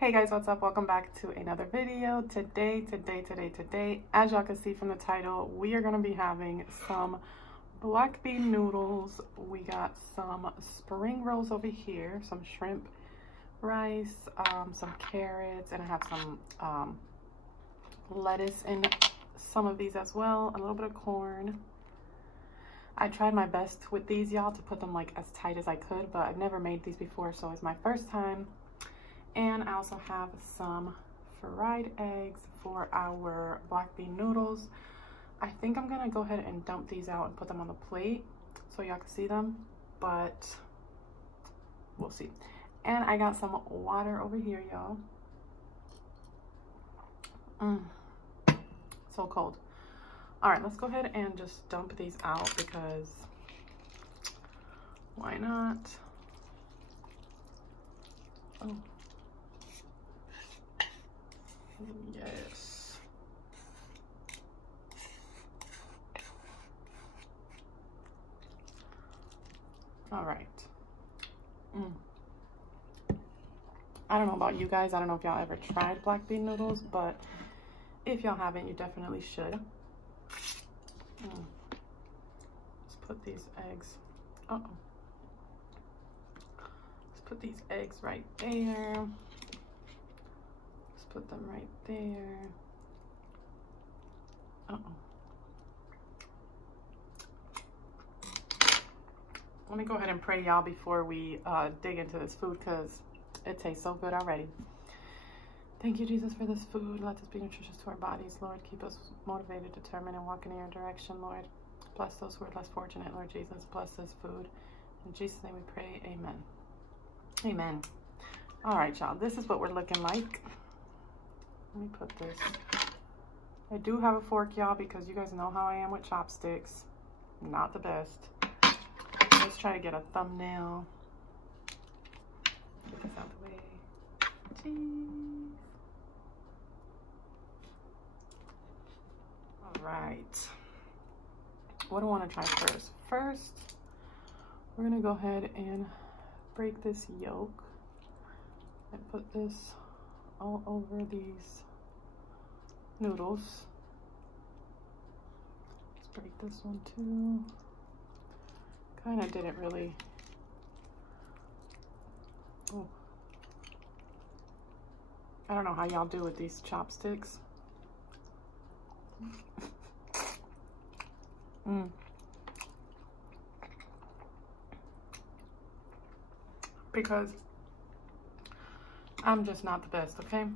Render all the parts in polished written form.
Hey guys, what's up? Welcome back to another video. Today, as y'all can see from the title, we are going to be having some black bean noodles. We got some spring rolls over here, some shrimp, rice, some carrots, and I have some lettuce in some of these as well, a little bit of corn. I tried my best with these, y'all, to put them like as tight as I could, but I've never made these before, so it's my first time. And I also have some fried eggs for our black bean noodles. I think I'm gonna go ahead and dump these out and put them on the plate so y'all can see them, but we'll see. And I got some water over here, y'all. So cold. All right, let's go ahead and just dump these out because why not? Oh. Yes. All right. I don't know about you guys. I don't know if y'all ever tried black bean noodles, but if y'all haven't, you definitely should. Let's put these eggs. Let's put these eggs right there. Put them right there. Let me go ahead and pray, y'all, before we dig into this food, because it tastes so good already. Thank you, Jesus, for this food. Let this be nutritious to our bodies, Lord. Keep us motivated, determined, and walking in your direction, Lord. Bless those who are less fortunate, Lord Jesus. Bless this food. In Jesus' name we pray, amen. Amen. All right, y'all, this is what we're looking like. Let me put this. I do have a fork, y'all, because you guys know how I am with chopsticks. Not the best. Let's try to get a thumbnail. Get this out the way. Jeez. All right. What do I want to try first? First, we're going to go ahead and break this yolk and put this all over these noodles. Let's break this one too. Kind of didn't really. Oh. I don't know how y'all do with these chopsticks. Because I'm just not the best, okay?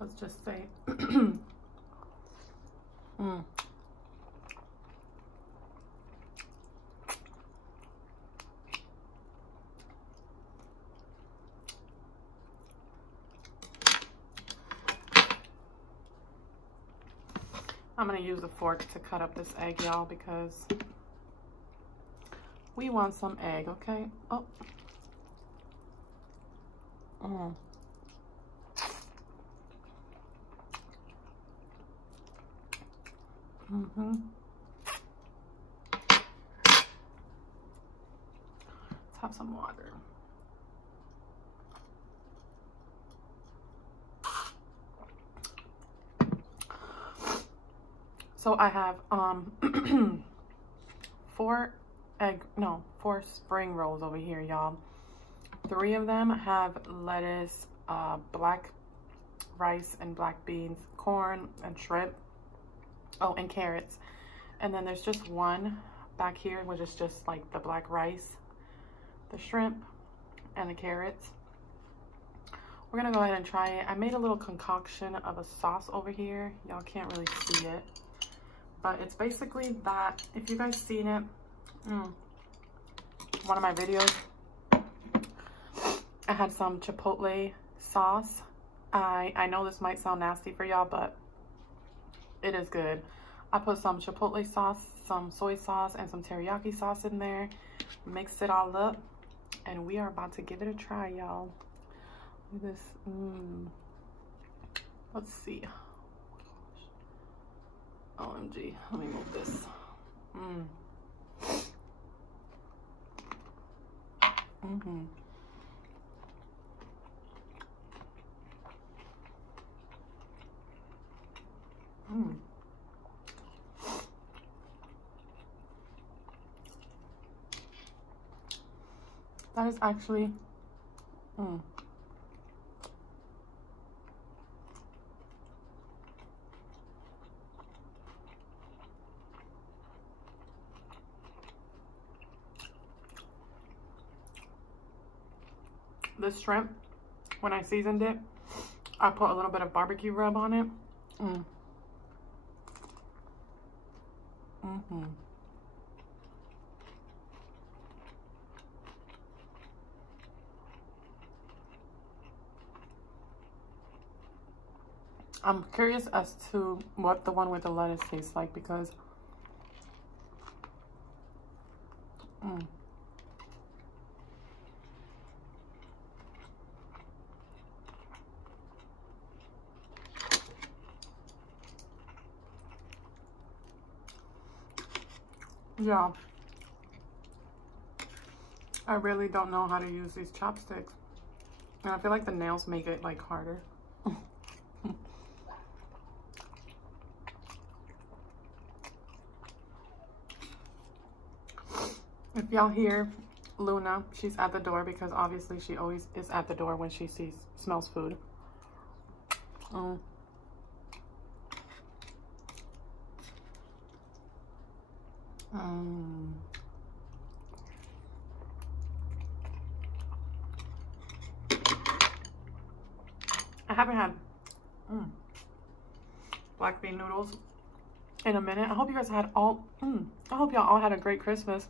Let's just say. I'm gonna use a fork to cut up this egg, y'all, because we want some egg, okay? Oh. Let's have some water. So I have four spring rolls over here, y'all. 3 of them have lettuce, black rice and black beans, corn and shrimp, and carrots. And then there's just one back here, which is just like the black rice, the shrimp, and the carrots. We're gonna go ahead and try it. I made a little concoction of a sauce over here. Y'all can't really see it, but it's basically that. If you guys seen it, one of my videos, I had some chipotle sauce. I know this might sound nasty for y'all, but it is good. I put some chipotle sauce, some soy sauce, and some teriyaki sauce in there. Mixed it all up, and we are about to give it a try, y'all. Look at this. Let's see. OMG, let me move this. Mm-hmm. Mm. That is actually, this shrimp, when I seasoned it, I put a little bit of barbecue rub on it. Mm-hmm. I'm curious as to what the one with the lettuce tastes like because yeah, I really don't know how to use these chopsticks. And I feel like the nails make it like harder. If y'all hear Luna, she's at the door because obviously she always is at the door when she smells food. I haven't had black bean noodles in a minute. I hope you guys had I hope y'all all had a great Christmas.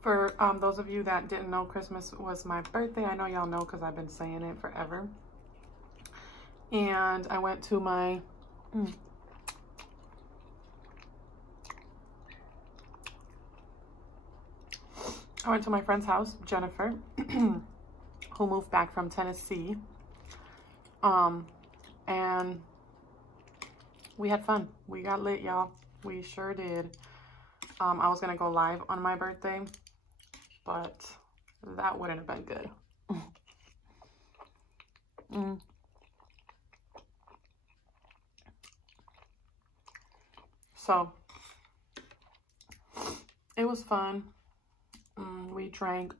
For those of you that didn't know, Christmas was my birthday. I know y'all know because I've been saying it forever. And I went to my friend's house, Jennifer, who moved back from Tennessee. And we had fun. We got lit, y'all. We sure did. I was gonna go live on my birthday, but that wouldn't have been good. So it was fun. We drank,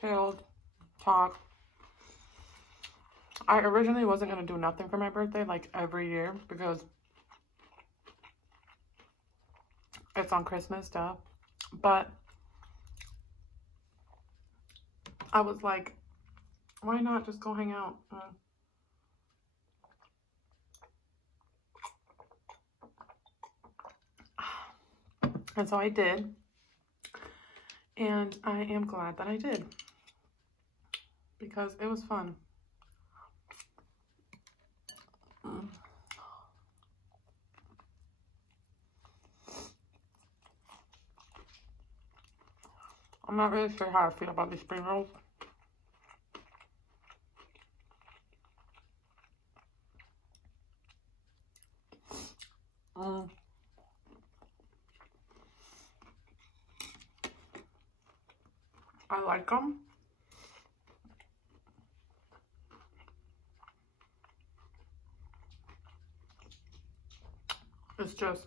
chilled, talked. I originally wasn't gonna do nothing for my birthday like every year because it's on Christmas stuff, but I was like, why not just go hang out? And so I did, and I am glad that I did because it was fun. I'm not really sure how I feel about these spring rolls. I like them. It's just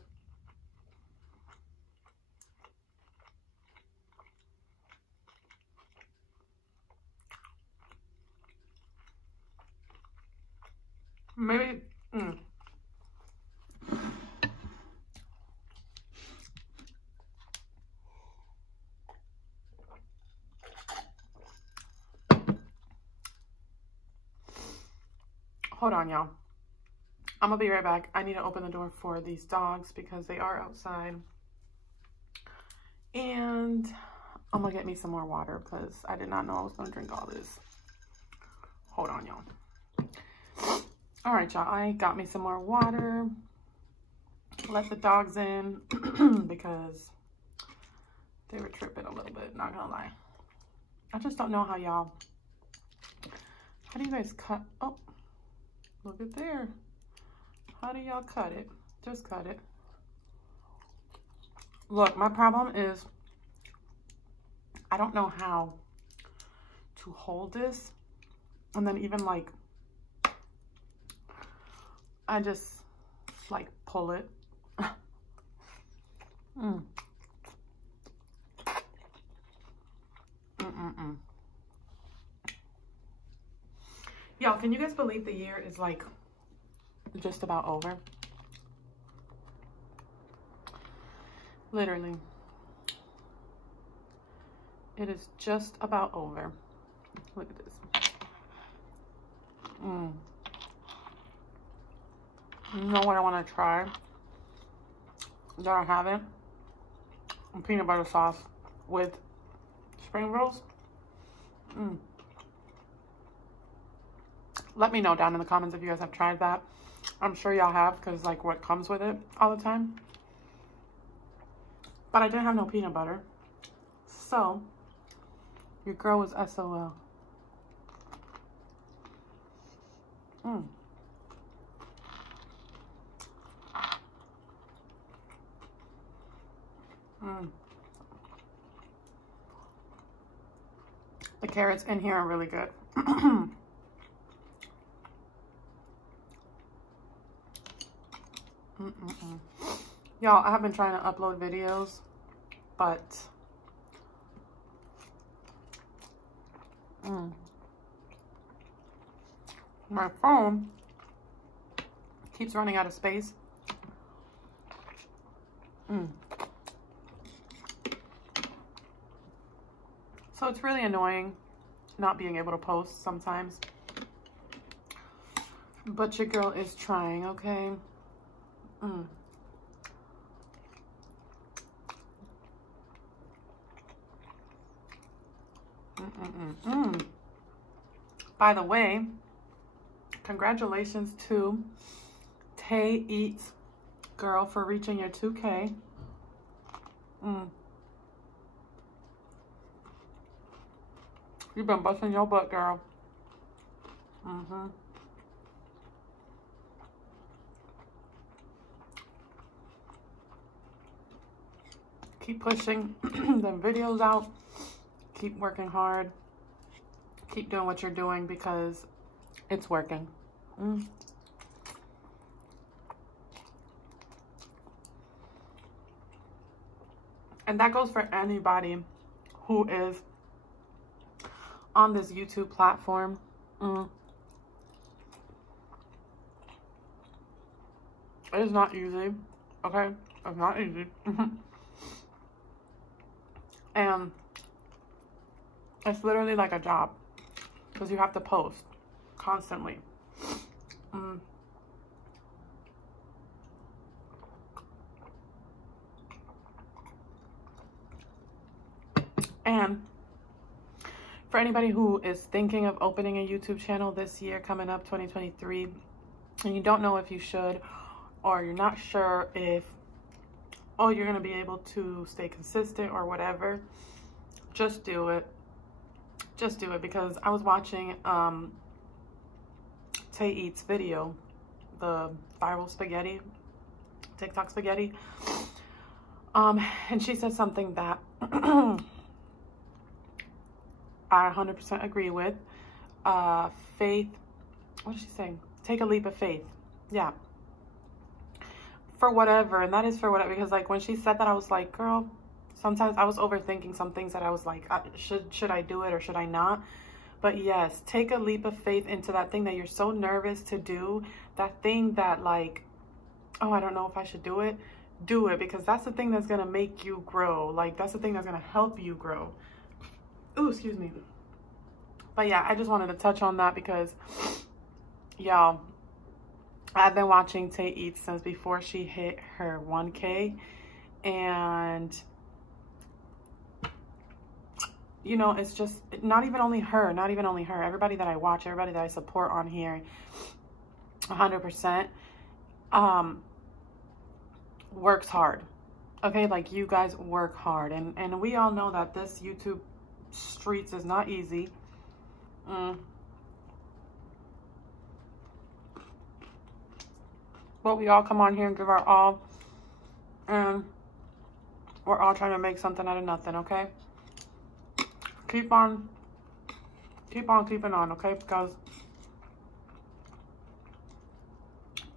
maybe hold on, y'all. I'm gonna be right back. I need to open the door for these dogs because they are outside. And I'm gonna get me some more water because I did not know I was gonna drink all this. Hold on, y'all. All right, y'all, I got me some more water. Let the dogs in because they were tripping a little bit, not gonna lie. I just don't know how y'all, how do you guys cut? Oh, look at there. How do y'all cut it? Just cut it. Look, my problem is I don't know how to hold this. And then even like, I just like pull it. Mm. Y'all, can you guys believe the year is like just about over? Literally. It is just about over. Look at this. You know what I want to try that I haven't? Peanut butter sauce with spring rolls. Let me know down in the comments if you guys have tried that. I'm sure y'all have, because like what comes with it all the time. But I didn't have no peanut butter, so your girl was SOL. The carrots in here are really good. Y'all, I have been trying to upload videos, but my phone keeps running out of space. So it's really annoying not being able to post sometimes. But your girl is trying, okay? By the way, congratulations to Tay Eats girl for reaching your 2K. You've been busting your butt, girl. Keep pushing them videos out. Keep working hard. Keep doing what you're doing because it's working. And that goes for anybody who is on this YouTube platform. It is not easy, okay? It's not easy. And it's literally like a job because you have to post constantly. And for anybody who is thinking of opening a YouTube channel this year coming up, 2023, and you don't know if you should, or you're not sure if, oh, you're going to be able to stay consistent or whatever, just do it. Just do it, because I was watching Tay Eats video, the viral spaghetti, TikTok spaghetti, and she said something that I 100% agree with. Faith, what did she say? Take a leap of faith. Yeah. For whatever, and that is for whatever, because like when she said that, I was like, girl, sometimes I was overthinking some things that I was like, should I do it or should I not? But yes, take a leap of faith into that thing that you're so nervous to do, that thing that like, oh, I don't know if I should do it. Do it, because that's the thing that's going to make you grow. Like, that's the thing that's going to help you grow. Ooh, excuse me. But yeah, I just wanted to touch on that because, y'all, I've been watching Tay Eats since before she hit her 1K. And, you know, it's just not even only her, everybody that I watch, everybody that I support on here, 100%, works hard. Okay, like, you guys work hard, and we all know that this YouTube streets is not easy. But we all come on here and give our all, and we're all trying to make something out of nothing, okay? Keep on keeping on, okay? Because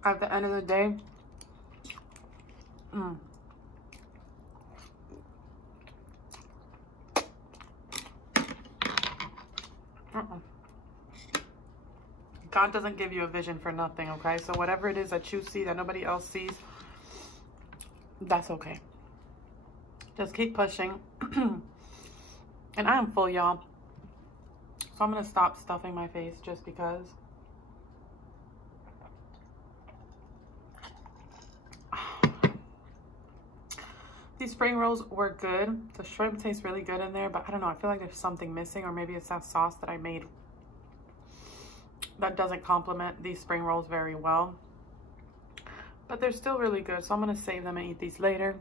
at the end of the day, God doesn't give you a vision for nothing, okay? So whatever it is that you see that nobody else sees, that's okay. Just keep pushing. And I am full, y'all. So I'm going to stop stuffing my face just because. These spring rolls were good. The shrimp tastes really good in there, but I don't know. I feel like there's something missing, or maybe it's that sauce that I made that doesn't complement these spring rolls very well. But they're still really good, so I'm going to save them and eat these later.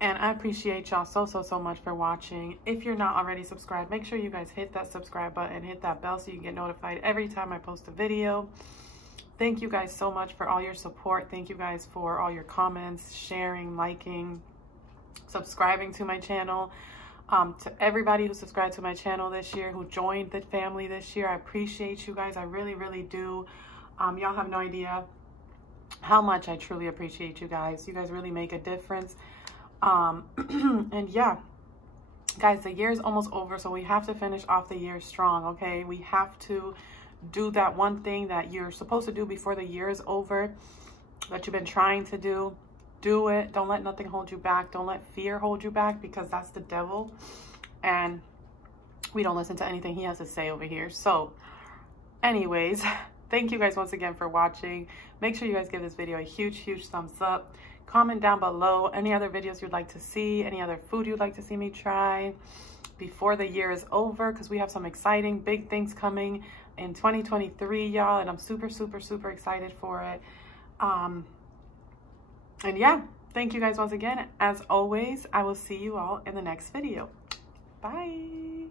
And I appreciate y'all so much for watching. If you're not already subscribed, make sure you guys hit that subscribe button, hit that bell so you can get notified every time I post a video. Thank you guys so much for all your support. Thank you guys for all your comments, sharing, liking, subscribing to my channel. To everybody who subscribed to my channel this year, who joined the family this year, I appreciate you guys. I really do. Y'all have no idea how much I truly appreciate you guys. You guys really make a difference. And yeah, guys, the year is almost over, so we have to finish off the year strong, okay? We have to do that one thing that you're supposed to do before the year is over, that you've been trying to do. Do it. Don't let nothing hold you back. Don't let fear hold you back, because that's the devil, and we don't listen to anything he has to say over here. So anyways, thank you guys once again for watching. Make sure you guys give this video a huge thumbs up. Comment down below any other videos you'd like to see, any other food you'd like to see me try before the year is over, because we have some exciting big things coming in 2023, y'all, and I'm super excited for it. And yeah, thank you guys once again. As always, I will see you all in the next video. Bye.